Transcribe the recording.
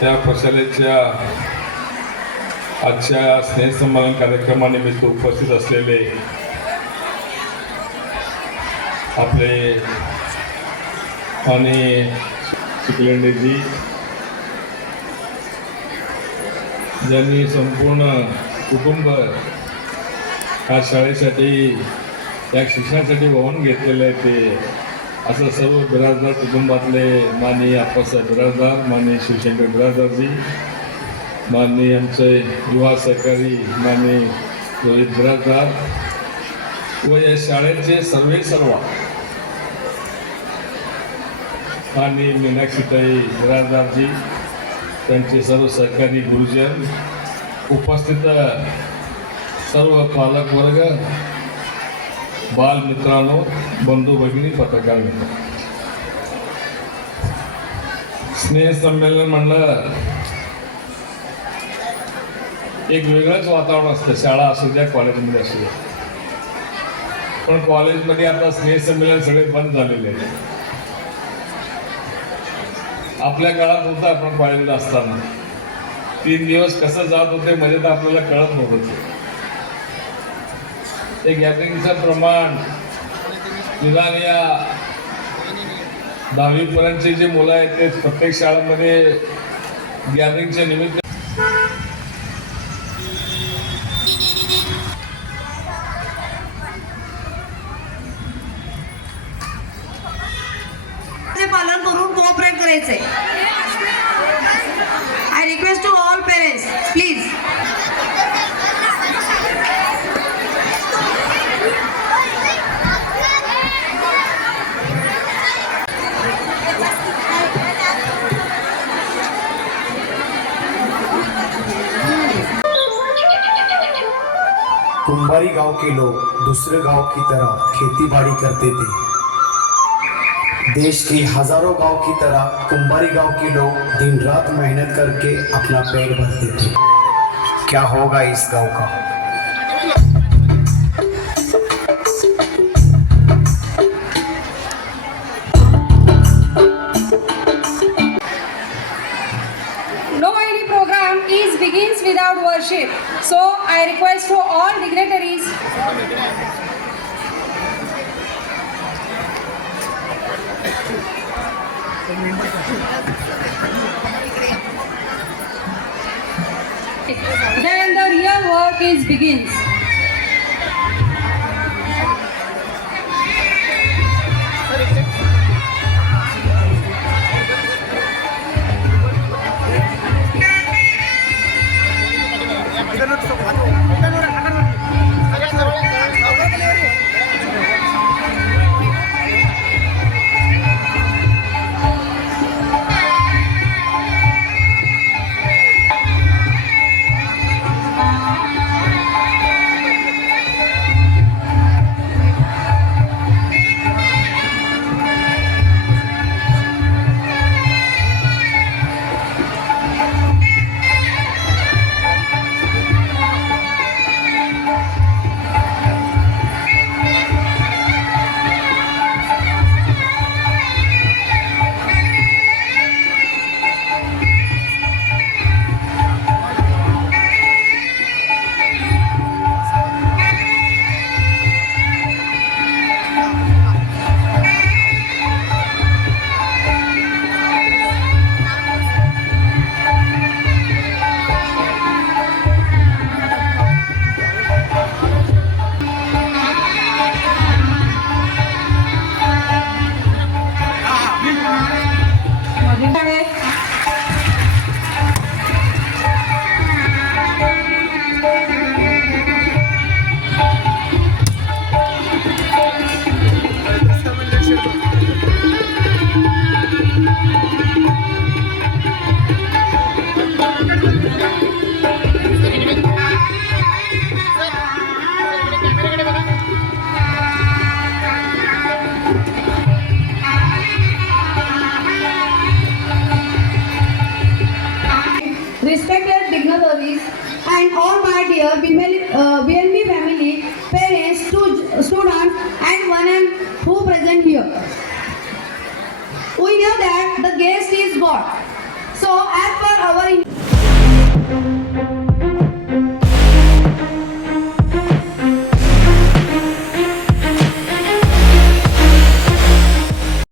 त्या प्रशालेच्या आजच्या स्नेहसंमेलन कार्यक्रमानिमित्त उपस्थित असलेले आपले आणि शिकलेंडेजी ज्यांनी संपूर्ण कुटुंब या शाळेसाठी या शिक्षणासाठी वाहून घेतलेलं आहे ते. असं सर्व बिराजदार कुटुंबातले माननीय आप्पासाहेब बिराजदार माननीय शिवशंकर बिराजदारजी माननीय आमचे युवा सहकारी माननीय रोहित बिराजदार व या शाळेचे सर्वे सर्व. माननीय मीनाक्षीताई बिराजदारजी त्यांचे सर्व सहकारी गुरुजन उपस्थित सर्व पालक बालमित्रांनो बाल बंधू भगिनी पत्रकार मित्र. स्नेह संमेलन म्हणलं एक वेगळंच वातावरण असतं. शाळा असू द्या कॉलेजमध्ये असू द्या. पण कॉलेजमध्ये आता स्नेह संमेलन सगळे बंद झालेले आहे आपल्या काळात होतं आपण कॉलेजला असताना. तीन दिवस कसं जात होते म्हणजे तर आपल्याला कळत नव्हतं. ते गॅदरिंगचं प्रमाण निदान या दहावीपर्यंतचे जे मुलं आहेत ते प्रत्येक शाळेमध्ये गॅदरिंगच्या निमित्त पालन करून कोऑपरेट करायचंय. आय रिक्वेस्ट टू कुंभारी गाँव के लोग दूसरे गाँव की तरह खेती बाड़ी करते थे। देश के हज़ारों गाँव की तरह कुंभारी गाँव के लोग दिन रात मेहनत करके अपना पेट भरते थे। क्या होगा इस गाँव का? Program is begins without worship. So I request to all dignitaries then the real work is begins. here, we, may, uh, we are